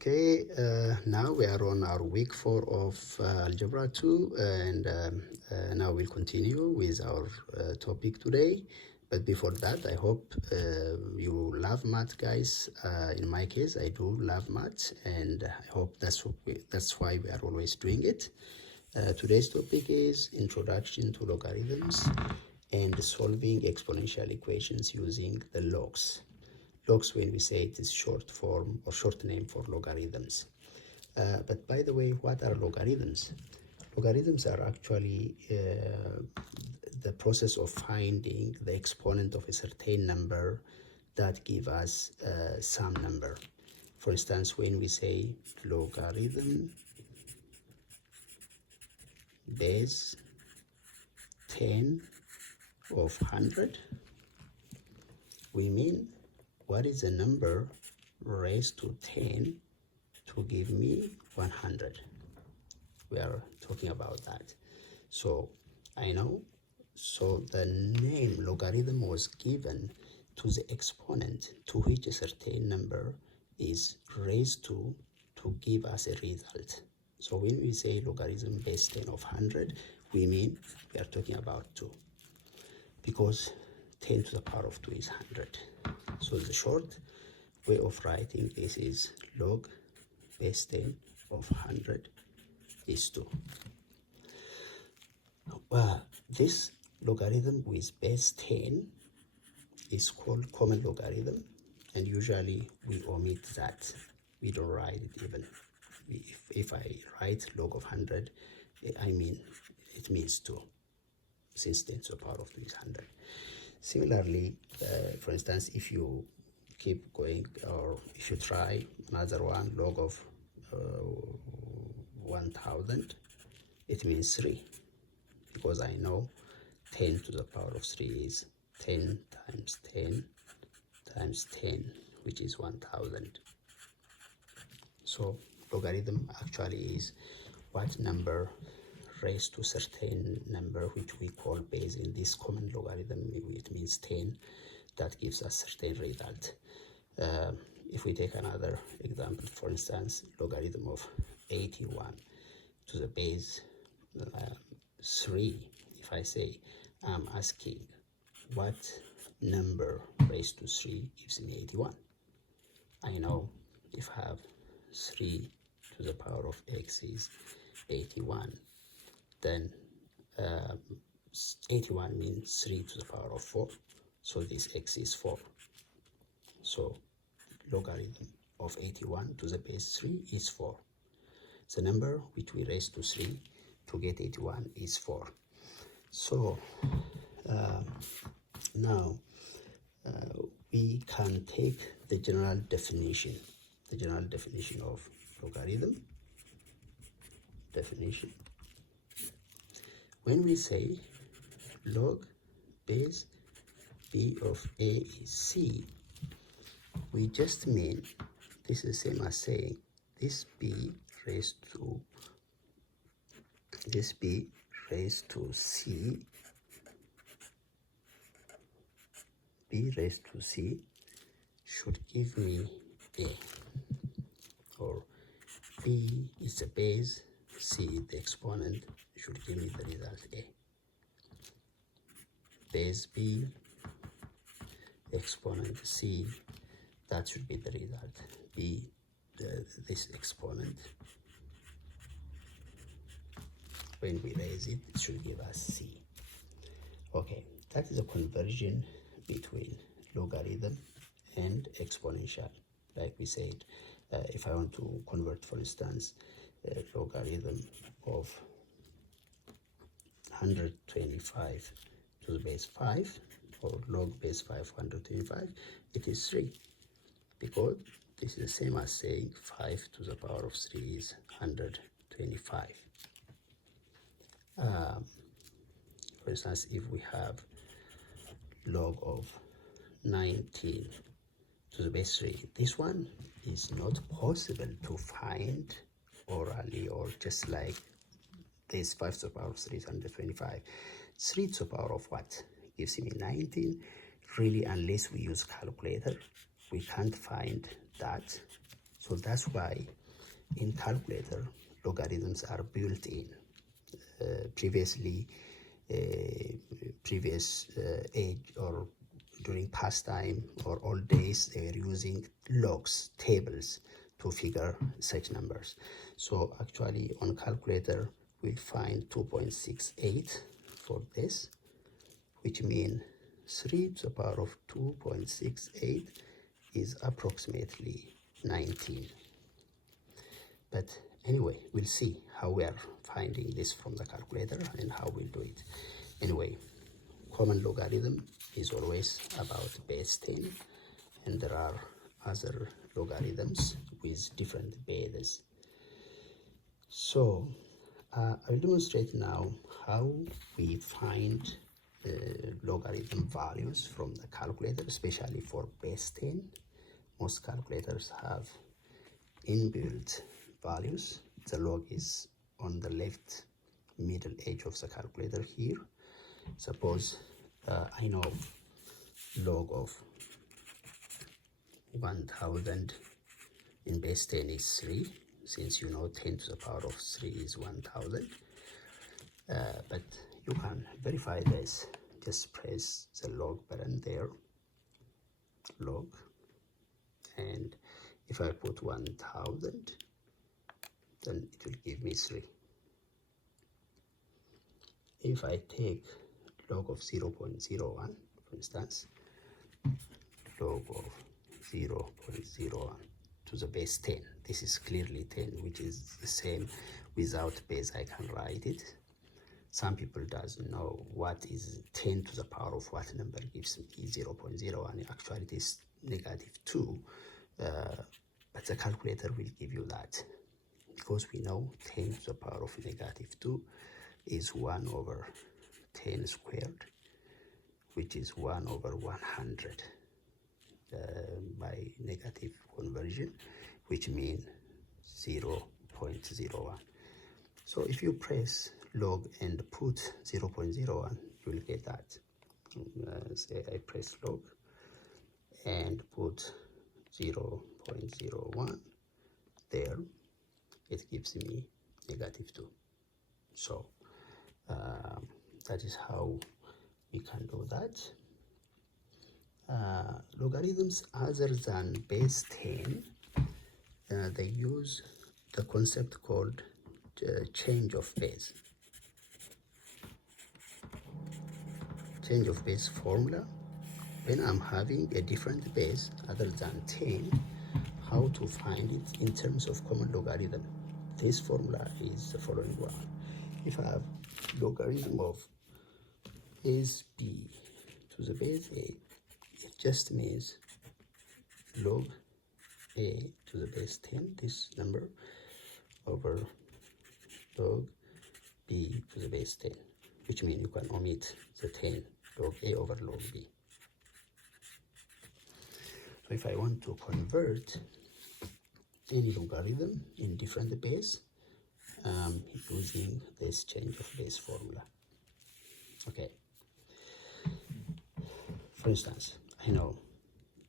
Okay, now we are on our week 4 of Algebra 2, and now we'll continue with our topic today. But before that, I hope you love math, guys. In my case, I do love math, and I hope that's why we are always doing it. Today's topic is Introduction to Logarithms and Solving Exponential Equations Using the Logs. Logs, when we say it, is short form or short name for logarithms. But by the way, what are logarithms? Logarithms are actually the process of finding the exponent of a certain number that give us some number. For instance, when we say logarithm base 10 of 100, we mean what is the number raised to 10 to give me 100? We are talking about that. So I know, so the name logarithm was given to the exponent to which a certain number is raised to give us a result. So when we say logarithm base 10 of 100, we mean we are talking about 2, because 10 to the power of 2 is 100. So the short way of writing this is log base 10 of 100 is 2. This logarithm with base 10 is called common logarithm, and usually we omit that. We don't write it even. If I write log of 100, I mean it means 2, since 10 to the power of 2 is 100. Similarly, for instance, if you keep going, or if you try another one, log of 1000, it means 3, because I know 10 to the power of 3 is 10 times 10 times 10, which is 1000. So logarithm actually is what number raised to certain number, which we call base. In this common logarithm, it means 10, that gives us certain result. If we take another example, for instance, logarithm of 81 to the base 3, if I say I'm asking what number raised to 3 gives me 81, I know if I have 3 to the power of x is 81, then 81 means 3 to the power of 4, so this x is 4. So logarithm of 81 to the base 3 is 4. The number which we raise to 3 to get 81 is 4. So now we can take the general definition of logarithm. Definition: when we say log base b of a is c, we just mean this is the same as saying this b raised to c, b raised to c should give me a, or b is the base, c the exponent, should give me the result a. Base b, exponent c, that should be the result. B, this exponent, when we raise it, it should give us c. Okay, that is a conversion between logarithm and exponential. Like we said, if I want to convert, for instance, logarithm of 125 to the base 5, or log base 5 125, it is 3, because this is the same as saying 5 to the power of 3 is 125. For instance, if we have log of 19 to the base 3, this one is not possible to find orally, or just like this 5 to the power of 3 is 125. 3 to the power of what gives me 19. Really, unless we use calculator, we can't find that So that's why in calculator logarithms are built in. Previously, previous age or during past time or old days, they were using logs, tables, to figure such numbers. So actually on calculator we'll find 2.68 for this, which means 3 to the power of 2.68 is approximately 19. But anyway, we'll see how we are finding this from the calculator and how we'll do it. Anyway, common logarithm is always about base 10, and there are other logarithms with different bases. So I'll demonstrate now how we find logarithm values from the calculator, especially for base 10. Most calculators have inbuilt values. The log is on the left middle edge of the calculator here. Suppose I know log of 1000 in base 10 is 3, since you know 10 to the power of 3 is 1000. But you can verify this. Just press the log button there, log, and if I put 1000, then it will give me 3. If I take log of 0.01, for instance, log of 0.01 to the base 10, this is clearly 10, which is the same. Without base I can write it. Some people doesn't know what is 10 to the power of what number gives me 0.01. Actually it is -2, but the calculator will give you that, because we know 10 to the power of -2 is 1 over 10 squared, which is 1 over 100 by negative conversion, which means 0.01. So if you press log and put 0.01, you will get that. Say I press log and put 0.01 there, it gives me -2. So that is how we can do that. Logarithms other than base 10, they use the concept called change of base. Change of base formula. When I'm having a different base other than 10, how to find it in terms of common logarithm. This formula is the following one. If I have logarithm of base b to the base a, it just means log a to the base 10, this number, over log b to the base 10, which means you can omit the 10, log a over log b. So if I want to convert any logarithm in different base, using this change of base formula. Okay. For instance, I know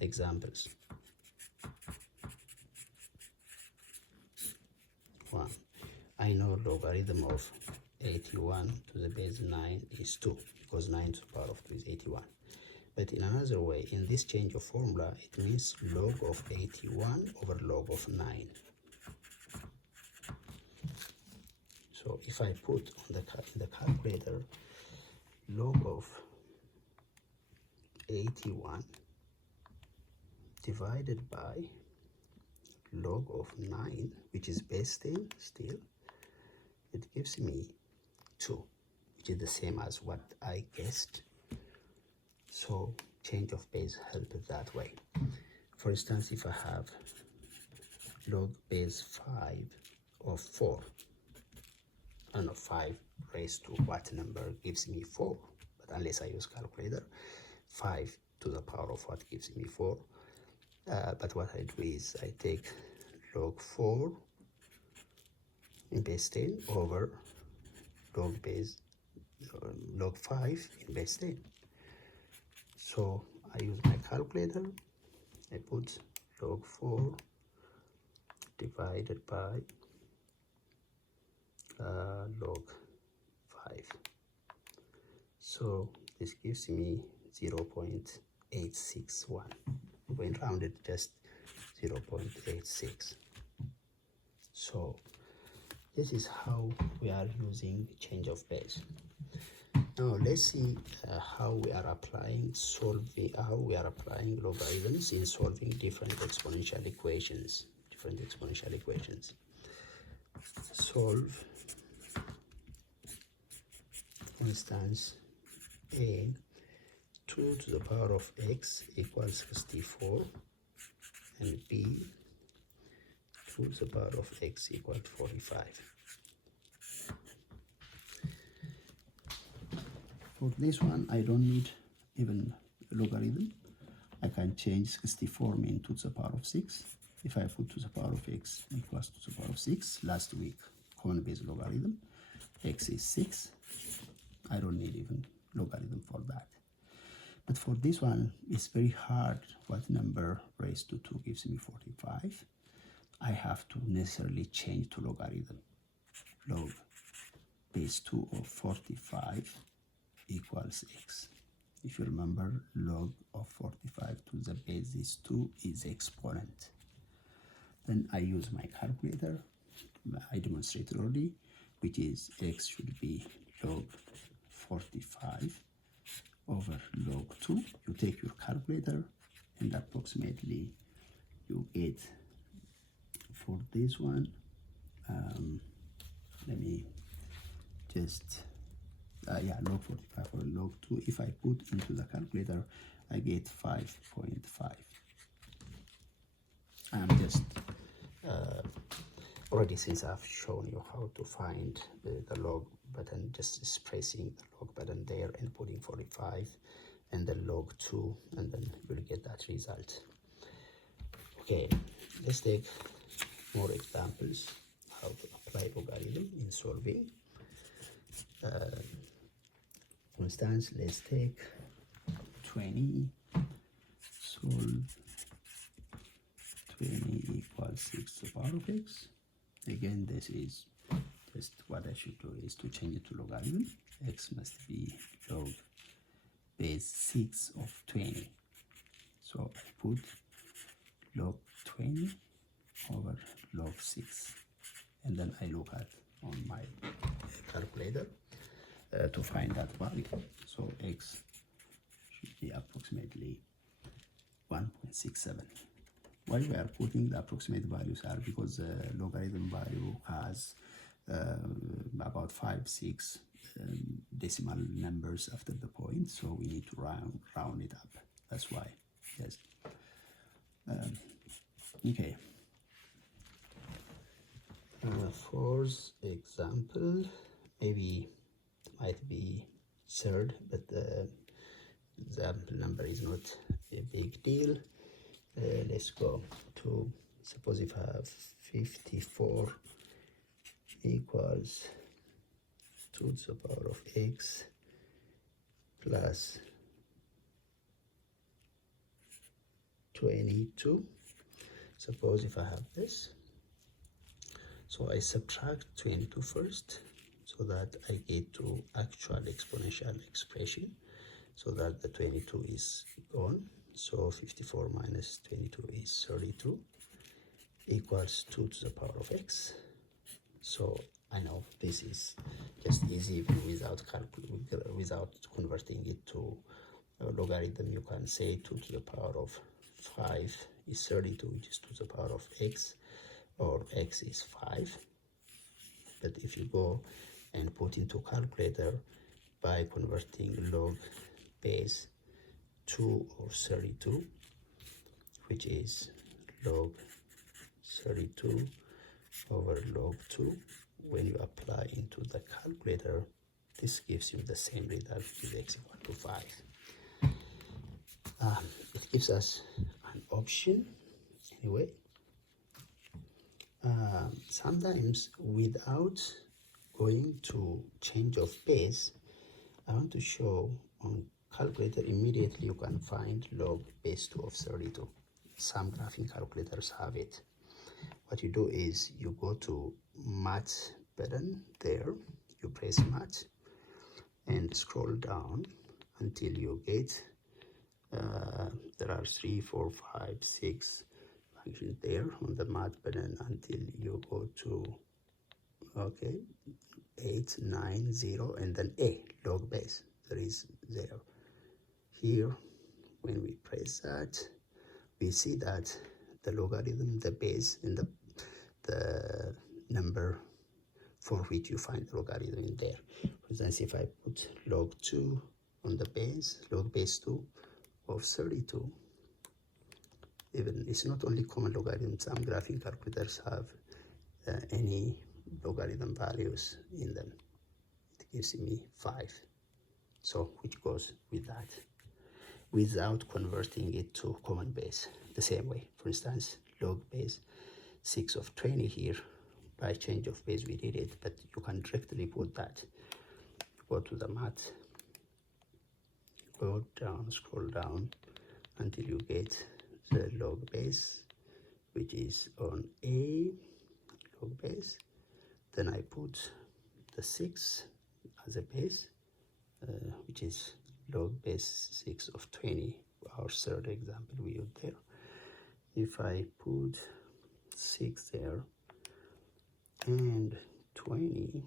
examples. 1. I know logarithm of 81 to the base 9 is 2, because 9 to the power of 2 is 81. But in another way, in this change of formula, it means log of 81 over log of 9. So if I put on in the calculator log of 81 divided by log of 9, which is base 10 still, it gives me 2, which is the same as what I guessed. So change of base helps that way. For instance, if I have log base 5 of 4, I don't know, 5 raised to what number gives me 4, but unless I use calculator, 5 to the power of what gives me 4. But what I do is I take log 4 in base 10 over log 5 in base 10. So I use my calculator, I put log 4 divided by log 5. So this gives me 0.861. When rounded, just 0.86. So this is how we are using change of base. Now let's see how we are applying logarithms in solving different exponential equations. Solve, for instance, a 2 to the power of x equals 64, and b 2 to the power of x equals 45. For this one, I don't need even logarithm. I can change 64 mean 2 to the power of 6. If I put 2 to the power of x equals 2 to the power of 6, last week, common base logarithm, x is 6. I don't need even logarithm for that. But for this one, it's very hard. What number raised to 2 gives me 45? I have to necessarily change to logarithm. Log base 2 of 45 equals x. If you remember, log of 45 to the base 2 is exponent. Then I use my calculator. I demonstrated already, which is x should be log 45 over log 2. You take your calculator and approximately you get, for this one, let me just log 45 or log 2. If I put into the calculator, I get 5.5. I'm just already, since I've shown you how to find the log button, just pressing the log button there and putting 45 and then log 2, and then you'll get that result. Okay, let's take more examples how to apply logarithm in solving. For instance, let's take 20, solve 20 equals 6 to the power of x. Again, this is just what I should do is to change it to logarithm. X must be log base 6 of 20. So I put log 20 over log 6, and then I look at on my calculator to find that value. So x should be approximately 1.67. Why we are putting the approximate values are because the logarithm value has about 5-6 decimal numbers after the point, so we need to round it up. That's why. Yes. Okay. Fourth example, maybe it might be third, but the example number is not a big deal. Let's go to, suppose if I have 54 equals 2 to the power of x plus 22. Suppose if I have this, so I subtract 22 first, so that I get to actual exponential expression, so that the 22 is gone. So 54 minus 22 is 32 equals 2 to the power of x. So I know this is just easy, even without converting it to logarithm. You can say 2 to the power of 5 is 32, which is 2 to the power of x, or x is 5. But if you go and put into calculator by converting log base 2 of 32, which is log 32 over log 2, when you apply into the calculator, this gives you the same result, which is x equal to 5. It gives us an option anyway. Sometimes without going to change of base, I want to show on calculator immediately you can find log base 2 of 32. Some graphing calculators have it. what you do is you go to Math button there, you press Math and scroll down until you get there are 3, 4, 5, 6 functions there on the Math button until you go to 8, 9, 0, and then A, log base. There is 0 here. When we press that, we see that the logarithm, the base, and the number for which you find the logarithm in there. For instance, if I put log 2 on the base, log base 2 of 32, even it's not only common logarithm, some graphing calculators have any logarithm values in them. It gives me 5, so which goes with that without converting it to common base the same way. For instance, log base 6 of 20 here, by change of base we did it, but you can directly put that. Go to the Math, go down, scroll down until you get the log base, which is on A, log base. Then I put the 6 as a base, which is log base 6 of 20, our third example we used there. If I put 6 there and 20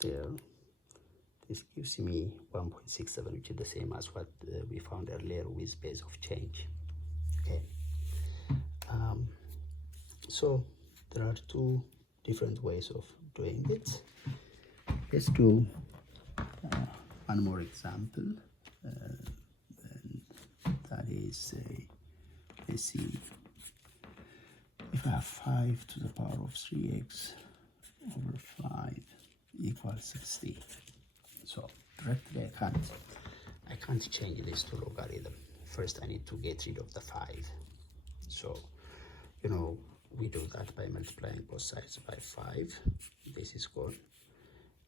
there, this gives me 1.67, which is the same as what we found earlier with base of change. Okay, so there are 2 different ways of doing it. Let's do one more example, and that is, let's see, if I have 5 to the power of 3x over 5 equals 60. So directly I can't change this to logarithm. First I need to get rid of the 5. So, you know, we do that by multiplying both sides by 5. This is gone.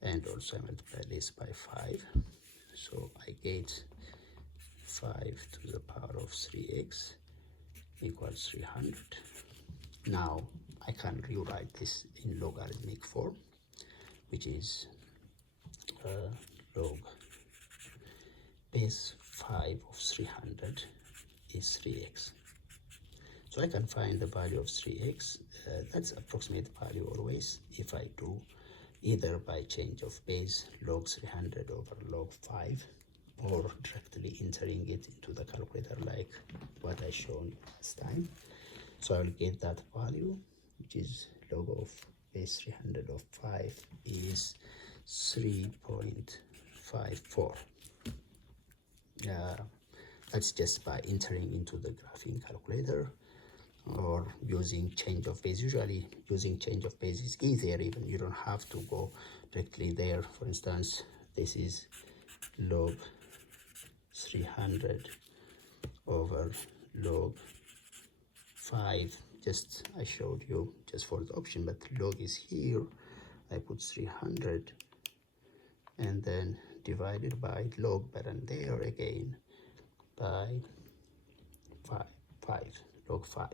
And also I multiply this by 5. So I get 5 to the power of 3x equals 300. Now I can rewrite this in logarithmic form, which is log base 5 of 300 is 3x. So I can find the value of 3x. That's approximate value always. If I do either by change of base, log 300 over log 5, or directly entering it into the calculator like what I shown last time. So I will get that value, which is log of base 300 of 5 is 3.54. That's just by entering into the graphing calculator or using change of base. Usually using change of base is easier, even you don't have to go directly there. For instance, this is log 300 over log 5. Just I showed you just for the option, but log is here. I put 300 and then divided by log button there again by 5, log 5.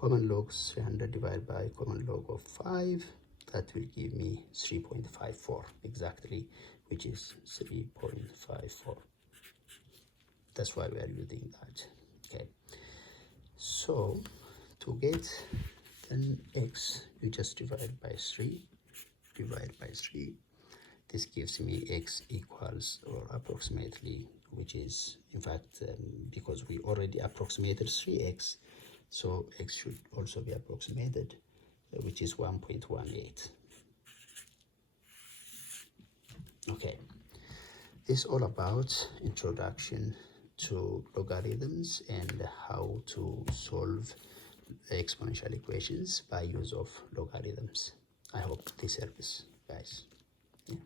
Common log 300 divided by common log of 5, that will give me 3.54 exactly, which is 3.54. That's why we are using that. Okay, so to get 10x, you just divide by 3. This gives me x equals, or approximately, which is in fact because we already approximated 3x, so x should also be approximated, which is 1.18. Okay, this is all about introduction to logarithms and how to solve exponential equations by use of logarithms. I hope this helps, guys. Yeah.